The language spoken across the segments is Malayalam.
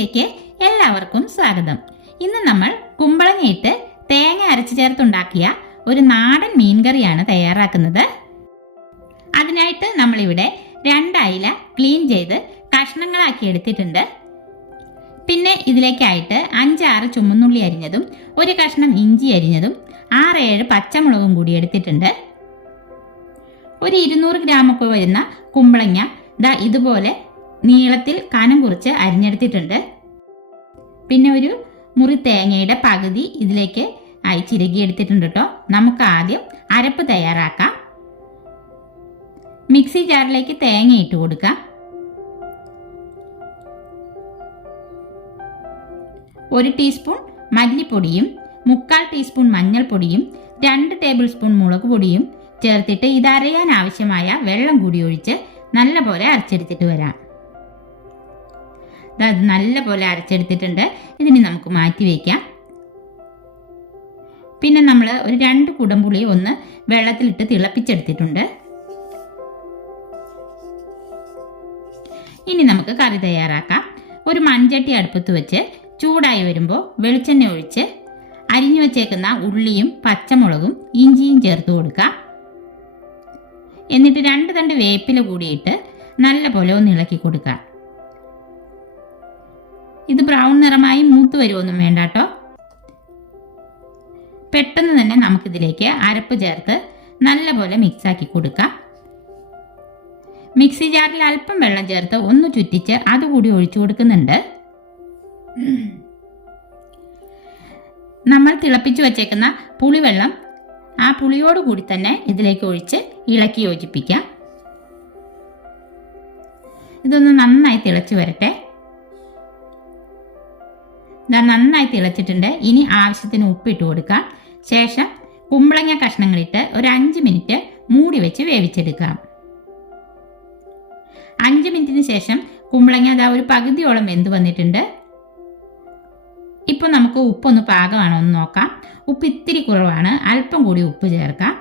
കിച്ചണിലേക്ക് എല്ലാവർക്കും സ്വാഗതം. ഇന്ന് നമ്മൾ കുമ്പളങ്ങയിട്ട് തേങ്ങ അരച്ചു ചേർത്തുണ്ടാക്കിയ ഒരു നാടൻ മീൻകറിയാണ് തയ്യാറാക്കുന്നത്. അതിനായിട്ട് നമ്മളിവിടെ രണ്ടയില ക്ലീൻ ചെയ്ത് കഷ്ണങ്ങളാക്കി എടുത്തിട്ടുണ്ട്. പിന്നെ ഇതിലേക്കായിട്ട് അഞ്ചാറ് ചുമന്നുള്ളി അരിഞ്ഞതും ഒരു കഷ്ണം ഇഞ്ചി അരിഞ്ഞതും ആറേഴ് പച്ചമുളകും കൂടി എടുത്തിട്ടുണ്ട്. ഒരു ഇരുന്നൂറ് ഗ്രാമൊക്കെ വരുന്ന കുമ്പളങ്ങ ദാ ഇതുപോലെ നീളത്തിൽ കനം കുറിച്ച് അരിഞ്ഞെടുത്തിട്ടുണ്ട്. പിന്നെ ഒരു മുറി തേങ്ങയുടെ പകുതി ഇതിലേക്ക് ആയി ചിരകിയെടുത്തിട്ടുണ്ട് കേട്ടോ. നമുക്ക് ആദ്യം അരപ്പ് തയ്യാറാക്കാം. മിക്സി ജാറിലേക്ക് തേങ്ങ ഇട്ട് കൊടുക്കാം. ഒരു ടീസ്പൂൺ മല്ലിപ്പൊടിയും മുക്കാൽ ടീസ്പൂൺ മഞ്ഞൾപ്പൊടിയും രണ്ട് ടേബിൾ സ്പൂൺ മുളക് പൊടിയും ചേർത്തിട്ട് ഇത് അരയാൻ ആവശ്യമായ വെള്ളം കൂടി ഒഴിച്ച് നല്ലപോലെ അരച്ചെടുത്തിട്ട് വരാം. നല്ല നല്ലപോലെ അരച്ചെടുത്തിട്ടുണ്ട്. ഇതിനി നമുക്ക് മാറ്റി വയ്ക്കാം പിന്നെ നമ്മൾ ഒരു രണ്ട് കുടംപുളി ഒന്ന് വെള്ളത്തിലിട്ട് തിളപ്പിച്ചെടുത്തിട്ടുണ്ട്. ഇനി നമുക്ക് കറി തയ്യാറാക്കാം. ഒരു മൺചട്ടി അടുപ്പത്ത് വെച്ച് ചൂടായി വരുമ്പോൾ വെളിച്ചെണ്ണ ഒഴിച്ച് അരിഞ്ഞു വച്ചേക്കുന്ന ഉള്ളിയും പച്ചമുളകും ഇഞ്ചിയും ചേർത്ത് കൊടുക്കാം. എന്നിട്ട് രണ്ട് തണ്ട് വേപ്പില കൂടിയിട്ട് നല്ല പോലെ ഒന്ന് ഇളക്കി കൊടുക്കുക ഇത് ബ്രൗൺ നിറമായി മൂത്ത് വരുമൊന്നും വേണ്ട കേട്ടോ. പെട്ടെന്ന് തന്നെ നമുക്കിതിലേക്ക് അരപ്പ് ചേർത്ത് നല്ലപോലെ മിക്സാക്കി കൊടുക്കാം. മിക്സി ജാറിൽ അല്പം വെള്ളം ചേർത്ത് ഒന്ന് ചുറ്റിച്ച് അതുകൂടി ഒഴിച്ചു കൊടുക്കുന്നുണ്ട്. നമ്മൾ തിളപ്പിച്ചു വച്ചേക്കുന്ന പുളിവെള്ളം ആ പുളിയോട് കൂടി തന്നെ ഇതിലേക്ക് ഒഴിച്ച് ഇളക്കി യോജിപ്പിക്കാം. ഇതൊന്ന് നന്നായി തിളച്ചു വരട്ടെ. ഇതാ നന്നായി തിളച്ചിട്ടുണ്ട്. ഇനി ആവശ്യത്തിന് ഉപ്പിട്ട് കൊടുക്കാം. ശേഷം കുമ്പളങ്ങ കഷ്ണങ്ങളിട്ട് ഒരു അഞ്ച് മിനിറ്റ് മൂടി വെച്ച് വേവിച്ചെടുക്കാം. അഞ്ച് മിനിറ്റിന് ശേഷം കുമ്പളങ്ങ അതാ ഒരു പകുതിയോളം വെന്ത് വന്നിട്ടുണ്ട്. ഇപ്പോൾ നമുക്ക് ഉപ്പൊന്ന് പാകമാണോ എന്ന് നോക്കാം. ഉപ്പ് ഇത്തിരി കുറവാണ്. അല്പം കൂടി ഉപ്പ് ചേർക്കാം.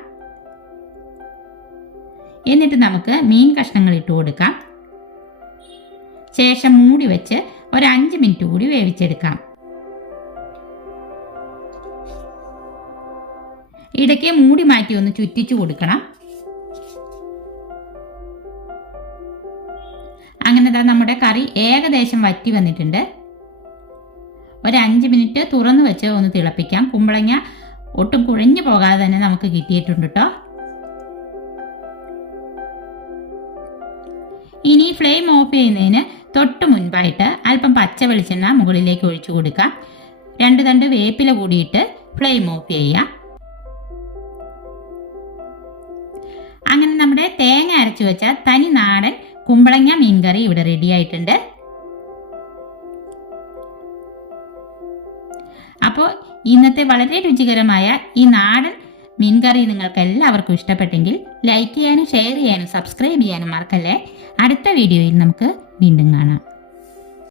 എന്നിട്ട് നമുക്ക് മീൻ കഷ്ണങ്ങൾ ഇട്ട് കൊടുക്കാം. ശേഷം മൂടി വെച്ച് ഒരു അഞ്ച് മിനിറ്റ് കൂടി വേവിച്ചെടുക്കാം. ഇടയ്ക്ക് മൂടി മാറ്റി ഒന്ന് ചുറ്റിച്ചു കൊടുക്കണം. അങ്ങനെ ദാ നമ്മുടെ കറി ഏകദേശം വറ്റി വന്നിട്ടുണ്ട്. ഒരു അഞ്ച് മിനിറ്റ് തുറന്നു വെച്ച് ഒന്ന് തിളപ്പിക്കാം. കുമ്പളങ്ങ ഒട്ടും കുഴഞ്ഞു പോകാതെ തന്നെ നമുക്ക് കിട്ടിയിട്ടുണ്ട് കേട്ടോ ഇനി ഫ്ലെയിം ഓഫ് ചെയ്യുന്നതിന് തൊട്ട് മുൻപായിട്ട് അല്പം പച്ച വെളിച്ചെണ്ണ മുകളിലേക്ക് ഒഴിച്ചു കൊടുക്കാം. രണ്ട് തണ്ട് വേപ്പില കൂടിയിട്ട് ഫ്ലെയിം ഓഫ് ചെയ്യാം തേങ്ങ അരച്ചു വെച്ച തനി നാടൻ കുമ്പളങ്ങ മീൻകറി ഇവിടെ റെഡി ആയിട്ടുണ്ട്. അപ്പോൾ ഇന്നത്തെ വളരെ രുചികരമായ ഈ നാടൻ മീൻകറി നിങ്ങൾക്ക് എല്ലാവർക്കും ഇഷ്ടപ്പെട്ടെങ്കിൽ ലൈക്ക് ചെയ്യാനും ഷെയർ ചെയ്യാനും സബ്സ്ക്രൈബ് ചെയ്യാനും മറക്കല്ലേ. അടുത്ത വീഡിയോയിൽ നമുക്ക് വീണ്ടും കാണാം.